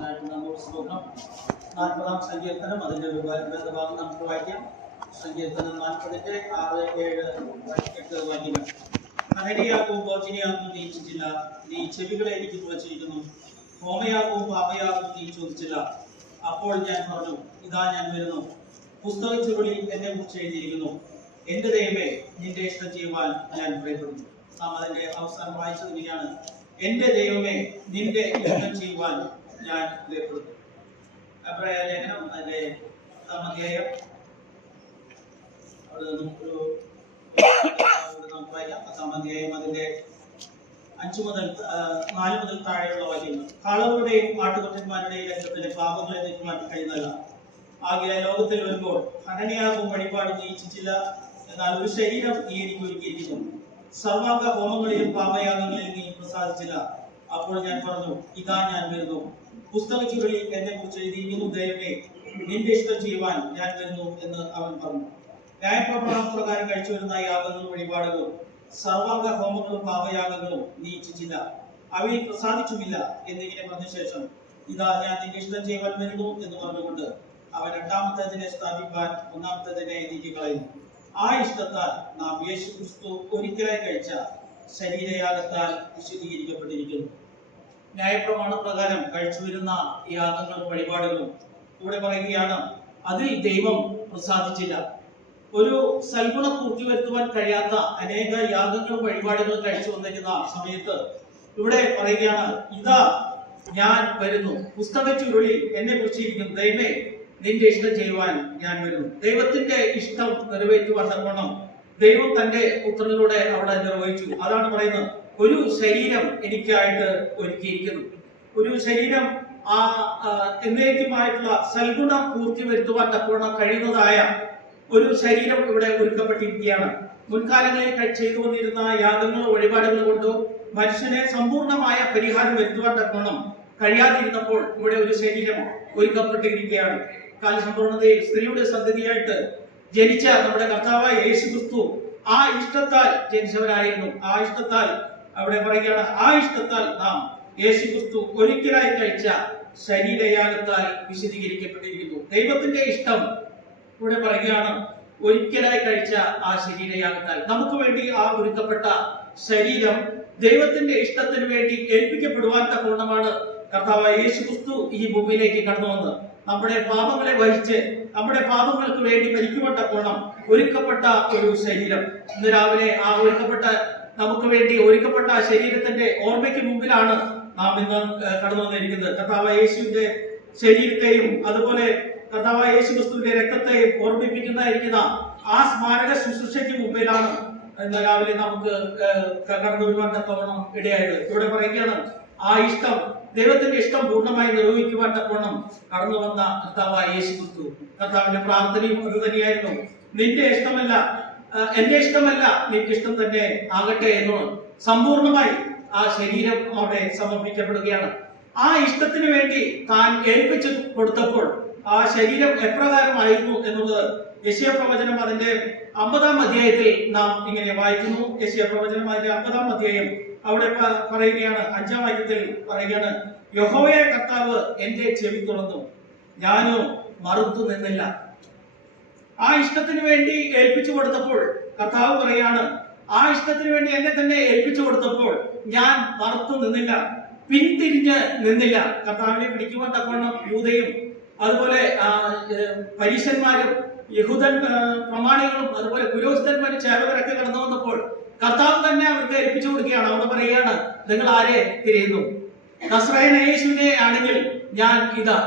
വായിക്കുവാനായിട്ട് നമുക്ക് നോക്കാം. 40-ാം സങ്കീർത്തനം, അതിൻ്റെ ഒരു വേദഭാഗം നമുക്ക് വായിക്കാം. സങ്കീർത്തനം 40-ന്റെ 6, 7, 8 വാക്യങ്ങൾ. ഹനനിയാകും ഭോജനയാകും നീ ഇച്ഛിച്ചില്ല, നീ ചെവികളെ എനിക്ക് തുളച്ചിരിക്കുന്നു. ഹോമയാകും പാപയാകും നീ ചോദിച്ചില്ല. അപ്പോൾ ഞാൻ പറഞ്ഞു, ഇതാ ഞാൻ വരുന്നു. പുസ്തകച്ചുരുളിൽ എന്നെ കുറിച്ച് എഴുതിയിരിക്കുന്നു. എന്റെ ദൈവമേ, നിന്റെ ഇഷ്ടം ചെയ്യുവാൻ ഞാൻ ഭയപ്പെടുന്നു. നാം അതിന്റെ അവസാനം വായിച്ചത് ഇങ്ങനെയാണ്: എന്റെ ദൈവമേ, നിന്റെ ഇഷ്ടം ചെയ്യുവാൻ ഞാൻ ഭയപ്പെടുന്നു. എബ്രായ ലേഖനം അതിന്റെ 10-ാം അധ്യായം, നമുക്ക് വായിക്കാം. 10-ാം അധ്യായം അതിന്റെ 4 മുതൽ താഴെയുള്ള വാക്യങ്ങൾ. കാളകളുടെയും ആട്ടുകൊറ്റന്മാരുടെയും രക്തത്തിന്റെ പാപങ്ങളെ നീക്കുവാൻ കഴിയുന്നല്ല. ആകെ ലോകത്തിൽ വരുമ്പോൾ ഹനനയാകും വഴിപാട് നീ ഇച്ഛിച്ചില്ല, എന്നാൽ ഒരു ശരീരം നീ എനിക്ക് ഒരുക്കിയിരിക്കുന്നു. സർവാംഗ ഹോമങ്ങളിലും പാപയാഗങ്ങളിലും നീ പ്രസാദിച്ചില്ല. അപ്പോൾ ഞാൻ പറഞ്ഞു, ഇതാ ഞാൻ വരുന്നു. പുസ്തക ചുരുളിൽ എന്നെ കുറിച്ച് എഴുതിയിരിക്കുന്നു. ദൈവമേ, നിന്റെ ഇഷ്ടം ചെയ്യുവാൻ ഞാൻ വരുന്നു എന്ന് അവൻ പറഞ്ഞു. ന്യായപ്രമാണപ്രകാരം കഴിച്ചു വരുന്ന യാഗങ്ങളും വഴിപാടുകളും സർവാംഗ ഹോമങ്ങളും പാപയാഗങ്ങളും നീ ഇച്ഛിച്ചില്ല, അവയിൽ പ്രസാദിച്ചുമില്ല എന്നിങ്ങനെ പറഞ്ഞ ശേഷം, ഇതാ ഞാൻ നിന്റെ ഇഷ്ടം ചെയ്യുവാൻ വരുന്നു എന്ന് പറഞ്ഞുകൊണ്ട് അവൻ രണ്ടാമത്തേതിനെ സ്ഥാപിപ്പാൻ ഒന്നാമത്തേതിനെ നീക്കിക്കളയുന്നു. ആ ഇഷ്ടത്താൽ നാം യേശു ക്രിസ്തു ഒരിക്കലായി കഴിച്ച ശരീരയാഗത്താൽ വിശദീകരിക്കപ്പെട്ടിരിക്കുന്നു. ന്യായപ്രമാണ പ്രകാരം കഴിച്ചു വരുന്ന യാഗങ്ങളും വഴിപാടുകളും ഇവിടെ പറയുകയാണ്, അതിൽ ദൈവം പ്രസാദിച്ചില്ല. ഒരു സൽഗുണ പൂർത്തി വരുത്തുവാൻ കഴിയാത്ത അനേക യാഗങ്ങളും വഴിപാടുകളും കഴിച്ചു വന്നിരുന്ന സമയത്ത് ഇവിടെ പറയുകയാണ്, ഇതാ ഞാൻ വരുന്നു. പുസ്തക ചുരുളിൽ എന്നെ കുറിച്ചിരിക്കുന്നു. ദൈവമേ, നിന്റെ ഇഷ്ടം ചെയ്യുവാൻ ഞാൻ വരുന്നു. ദൈവത്തിന്റെ ഇഷ്ടം നിറവേറ്റുവാൻ തക്കവണ്ണം ദൈവം തന്റെ പുത്രനിലൂടെ അവിടെ നിർവഹിച്ചു. അതാണ് പറയുന്നത്, ഒരു ശരീരം എനിക്കായിട്ട് ഒരുക്കിയിരിക്കുന്നു. ഒരു ശരീരം എന്നേക്കുമായിട്ടുള്ള സൽഗുണ പൂർത്തി വരുത്തുവാൻ തക്കവണ്ണം കഴിയുന്നതായ ഒരു ശരീരം ഇവിടെ ഒരുക്കപ്പെട്ടിരിക്കുകയാണ്. മുൻകാലങ്ങളിൽ ചെയ്തു വന്നിരുന്ന യാഗങ്ങളോ വഴിപാടുകളോ കൊണ്ടോ മനുഷ്യനെ സമ്പൂർണമായ പരിഹാരം വരുത്തുവാൻ തക്കവണ്ണം കഴിയാതിരുന്നപ്പോൾ ഇവിടെ ഒരു ശരീരം ഒരുക്കപ്പെട്ടിരിക്കുകയാണ്. കാലസമ്പൂർണതയിൽ സ്ത്രീയുടെ സന്തതിയായിട്ട് ജനിച്ച നമ്മുടെ കർത്താവായ യേശു ക്രിസ്തു ആ ഇഷ്ടത്താൽ ജനിച്ചവരായിരുന്നു. ആ ഇഷ്ടത്താൽ അവിടെ പറയുകയാണ്, ആ ഇഷ്ടത്താൽ നാം യേശു ക്രിസ്തു ഒരിക്കലായി കഴിച്ച ശരീരയാഗത്താൽ വിശദീകരിക്കപ്പെട്ടിരിക്കുന്നു. ദൈവത്തിന്റെ ഇഷ്ടം ഇവിടെ പറയുകയാണ്, ഒരിക്കലായി കഴിച്ച ആ ശരീരയാഗത്താൽ നമുക്ക് വേണ്ടി ആ ഒരുക്കപ്പെട്ട ശരീരം ദൈവത്തിന്റെ ഇഷ്ടത്തിന് വേണ്ടി ഏൽപ്പിക്കപ്പെടുവാൻ തക്കവണ്ണമാണ് കർത്താവായ യേശു ക്രിസ്തു ഈ ഭൂമിയിലേക്ക് കടന്നു വന്ന് നമ്മുടെ പാപങ്ങളെ വഹിച്ച് നമ്മുടെ പാപങ്ങൾക്ക് വേണ്ടി മരിക്കുവാൻ തക്കവണ്ണം ഒരുക്കപ്പെട്ട ഒരു ശരീരം. ഇന്ന് രാവിലെ ആ നമുക്ക് വേണ്ടി ഒരുക്കപ്പെട്ട ആ ശരീരത്തിന്റെ ഓർമ്മയ്ക്ക് മുമ്പിലാണ് നാം ഇന്ന് കടന്നു വന്നിരിക്കുന്നത്. കർത്താവായ യേശുവിന്റെ ശരീരത്തെയും അതുപോലെ കർത്താവായ യേശു ക്രിസ്തുവിന്റെ രക്തത്തെയും ഓർമ്മിപ്പിക്കുന്നതായിരിക്കുന്ന ആ സ്മാരക ശുശ്രൂഷയ്ക്ക് മുമ്പിലാണ് ഇന്ന് രാവിലെ നമുക്ക് കടന്നു വരുവാൻ തക്കവണ്ണം ഇടയായത്. ഇവിടെ പറയുകയാണ്, ആ ഇഷ്ടം, ദൈവത്തിന്റെ ഇഷ്ടം പൂർണ്ണമായി നിർവഹിക്കുവാൻ തക്കവണ്ണം കടന്നു വന്ന കർത്താവായ യേശു ക്രിസ്തു. കർത്താവിന്റെ പ്രാർത്ഥനയും അത് തന്നെയായിരുന്നു, നിന്റെ ഇഷ്ടമല്ല എന്റെ ഇഷ്ടമല്ല, നിന്റെ ഇഷ്ടം തന്നെ ആകട്ടെ എന്ന് സമ്പൂർണമായി ആ ശരീരം അവിടെ സമർപ്പിക്കപ്പെടുകയാണ്. ആ ഇഷ്ടത്തിന് വേണ്ടി താൻ ഏൽപ്പിച്ചു കൊടുത്തപ്പോൾ ആ ശരീരം എപ്രകാരമായിരുന്നു എന്നുള്ളത് യെശയ്യാ പ്രവചനം അതിന്റെ 50-ാം അധ്യായത്തിൽ നാം ഇങ്ങനെ വായിക്കുന്നു. യെശയ്യാ പ്രവചനം അതിന്റെ 50-ാം അധ്യായം അവിടെ പറയുകയാണ്, 5-ാം വാക്യത്തിൽ പറയുകയാണ്, യഹോവയായ കർത്താവ് എന്റെ ചെവി തുറന്നു, ഞാനോ മറുത്തു നിന്നില്ല. ആ ഇഷ്ടത്തിന് വേണ്ടി ഏൽപ്പിച്ചു കൊടുത്തപ്പോൾ കർത്താവ് പറയാണ്, ആ ഇഷ്ടത്തിന് വേണ്ടി എന്നെ തന്നെ ഏൽപ്പിച്ചു കൊടുത്തപ്പോൾ ഞാൻ മറുത്തു നിന്നില്ല, പിന്തിരിഞ്ഞ് നിന്നില്ല. കർത്താവിനെ പിടിക്കുവാൻ തക്കവണ്ണം യൂദയും അതുപോലെ പരീശന്മാരും യഹൂദൻ പ്രമാണികളും അതുപോലെ പുരോഹിതന്മാരും ചേവകരൊക്കെ കടന്നു വന്നപ്പോൾ കർത്താവ് തന്നെ അവർക്ക് ഏൽപ്പിച്ചു കൊടുക്കുകയാണ്. അവിടെ പറയുകയാണ്, നിങ്ങൾ ആരെ തിരയുന്നു? നസ്രായനായ യേശുവിനെ ആണെങ്കിൽ ഞാൻ ഇതാ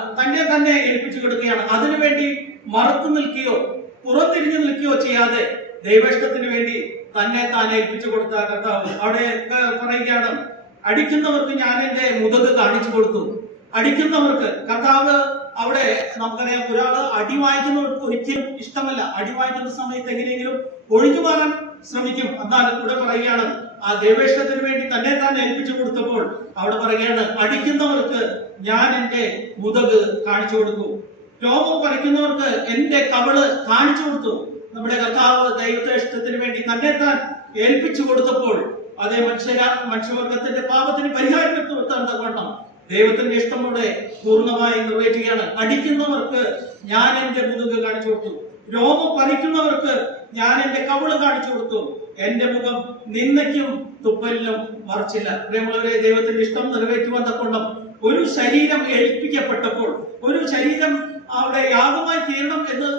തന്നെ ഏൽപ്പിച്ചു കൊടുക്കുകയാണ്. അതിനുവേണ്ടി മറുത്തു നിൽക്കുകയോ പുറത്തിരിഞ്ഞു നിൽക്കുകയോ ചെയ്യാതെ ദൈവേഷ്ടത്തിന് വേണ്ടി തന്നെ താൻ ഏൽപ്പിച്ചു കൊടുത്ത കർത്താവ് അവിടെ പറയുകയാണ്, അടിക്കുന്നവർക്ക് ഞാൻ എന്റെ മുതക് കാണിച്ചു കൊടുത്തു. അടിക്കുന്നവർക്ക് കർത്താവ് അവിടെ നമുക്കറിയാം, ഒരാള് അടി വാങ്ങിക്കുന്നവർക്ക് ഒരിക്കലും ഇഷ്ടമല്ല. അടി വാങ്ങിക്കുന്ന സമയത്ത് എങ്ങനെയെങ്കിലും ഒഴിഞ്ഞു മാറാൻ ശ്രമിക്കും. എന്നാൽ ഇവിടെ പറയുകയാണ്, ആ ദൈവേഷ്ടത്തിന് വേണ്ടി തന്നെ താൻ ഏൽപ്പിച്ചു കൊടുത്തപ്പോൾ അവിടെ പറയുകയാണ്, അടിക്കുന്നവർക്ക് ഞാൻ എന്റെ മുതക് കാണിച്ചു കൊടുത്തു, രോമം പറിക്കുന്നവർക്ക് എന്റെ കവള് കാണിച്ചു കൊടുത്തു. നമ്മുടെ കർത്താവ് ദൈവത്തെ ഇഷ്ടത്തിന് വേണ്ടി തന്നെ താൻ ഏൽപ്പിച്ചു കൊടുത്തപ്പോൾ അതേ മനുഷ്യവർഗത്തിന്റെ പാപത്തിന് പരിഹാരം വരുത്താൻ തക്കവണ്ണം ദൈവത്തിന്റെ ഇഷ്ടം ഇവിടെ പൂർണ്ണമായി നിറവേറ്റുകയാണ്. അടിക്കുന്നവർക്ക് ഞാൻ എന്റെ മുതുക് കാണിച്ചു കൊടുത്തു, രോമം പറിക്കുന്നവർക്ക് ഞാൻ എന്റെ കവിള് കാണിച്ചു കൊടുത്തു, എന്റെ മുഖം നിന്ദയ്ക്കും തുപ്പലിനും മറച്ചില്ല. പ്രിയമുള്ളവരെ, ദൈവത്തിന്റെ ഇഷ്ടം നിറവേറ്റുവാൻ തക്കോണം ഒരു ശരീരം ഏൽപ്പിക്കപ്പെട്ടപ്പോൾ, ഒരു ശരീരം അവിടെ യാഗമായി തീരണം എന്ന്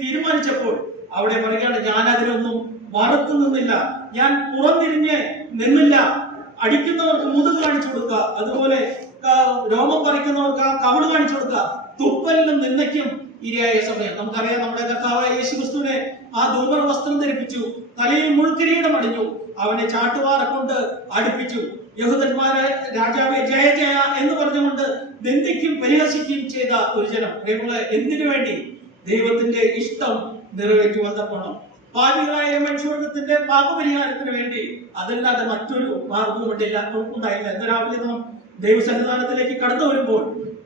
തീരുമാനിച്ചപ്പോൾ അവിടെ പറയുകയാണ്, ഞാൻ അതിനൊന്നും മറുത്തു നിന്നില്ല, ഞാൻ പുറംതിരിഞ്ഞ് നിന്നില്ല. അടിക്കുന്നവർക്ക് മുതുക് കാണിച്ചു കൊടുക്കുക, അതുപോലെ രോമം പറിക്കുന്നവർക്ക് കവിള് കാണിച്ചു കൊടുക്കുക, തുപ്പലിനും നിന്ദയ്ക്കും ഇരയായ സമയം. നമുക്കറിയാം, നമ്മുടെ കർത്താവായ യേശുക്രിസ്തുവിനെ ആ ദുർബല വസ്ത്രം ധരിപ്പിച്ചു, തലയിൽ മുൾക്കിരീടം അണിഞ്ഞു, അവനെ ചാട്ടുവാറ കൊണ്ട് അടുപ്പിച്ചു, യഹൂദന്മാരെ രാജാവെ ജയ ജയ എന്ന് പറഞ്ഞുകൊണ്ട് നിന്ദിക്കും പരിഹസിക്കുകയും ചെയ്ത ഒരു ജനം. എന്തിനു വേണ്ടി? ദൈവത്തിന്റെ ഇഷ്ടം നിറവേറ്റുവാൻ തക്കോണം. പാപികളായ മനുഷ്യവർഗത്തിന്റെ പാപപരിഹാരത്തിന് വേണ്ടി, അതല്ലാതെ മറ്റൊരു മാർഗവും ഉണ്ടായില്ല. ഇന്ന് രാവിലെ നാം ദൈവസന്നിധാനത്തിലേക്ക് കടന്നു വരുമ്പോൾ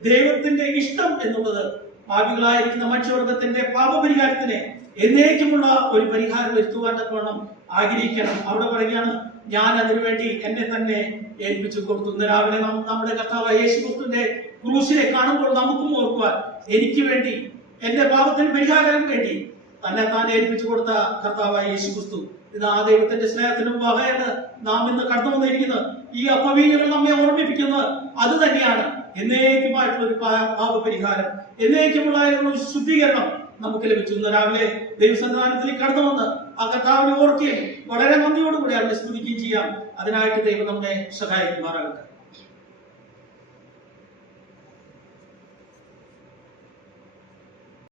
ദൈവത്തിന്റെ ഇഷ്ടം എന്നുള്ളത് പാപികളായിരിക്കുന്ന മനുഷ്യവർഗത്തിന്റെ പാപപരിഹാരത്തിന് എന്നേക്കുമുള്ള ഒരു പരിഹാരം വരുത്തുവാൻ തക്കോണം ആഗ്രഹിക്കണം. അവിടെ പറയുകയാണ്, ഞാൻ അതിനുവേണ്ടി എന്നെ തന്നെ ഏൽപ്പിച്ചു കൊടുത്തു. ഇന്ന് രാവിലെ നമ്മുടെ കർത്താവായ യേശുക്രിസ്തുവിന്റെ ക്രൂശിനെ കാണുമ്പോൾ നമുക്കും ഓർക്കുവാൻ, എനിക്ക് വേണ്ടി, എന്റെ പാപത്തിന് പരിഹാരം വേണ്ടി തന്നെ താൻ ഏൽപ്പിച്ചു കൊടുത്ത കർത്താവായ യേശുക്രിസ്തു. ഇത് ആ ദൈവത്തിന്റെ സ്നേഹത്തിന് മുമ്പാകെയാണ് നാം ഇന്ന് കടന്നു വന്നിരിക്കുന്നത്. ഈ അപവീനകൾ നമ്മെ ഓർമ്മിപ്പിക്കുന്നത് അത് തന്നെയാണ്. എന്നേക്കുമായിട്ടുള്ള ഒരു പാപപരിഹാരം, എന്നേക്കുമുള്ള ഒരു ശുദ്ധീകരണം നമുക്ക് ലഭിച്ചു. ഇന്ന് രാവിലെ ദൈവസന്നിധാനത്തിലേക്ക് കടന്നു വന്ന് ആ കർത്താവിനെ ഓർക്കുകയും വളരെ നന്ദിയോടുകൂടി അവനെ സ്തുതിക്കുകയും ചെയ്യാം. അതിനായിട്ട് ദൈവം നമ്മെ സഹായിക്കുമാറാകട്ടെ.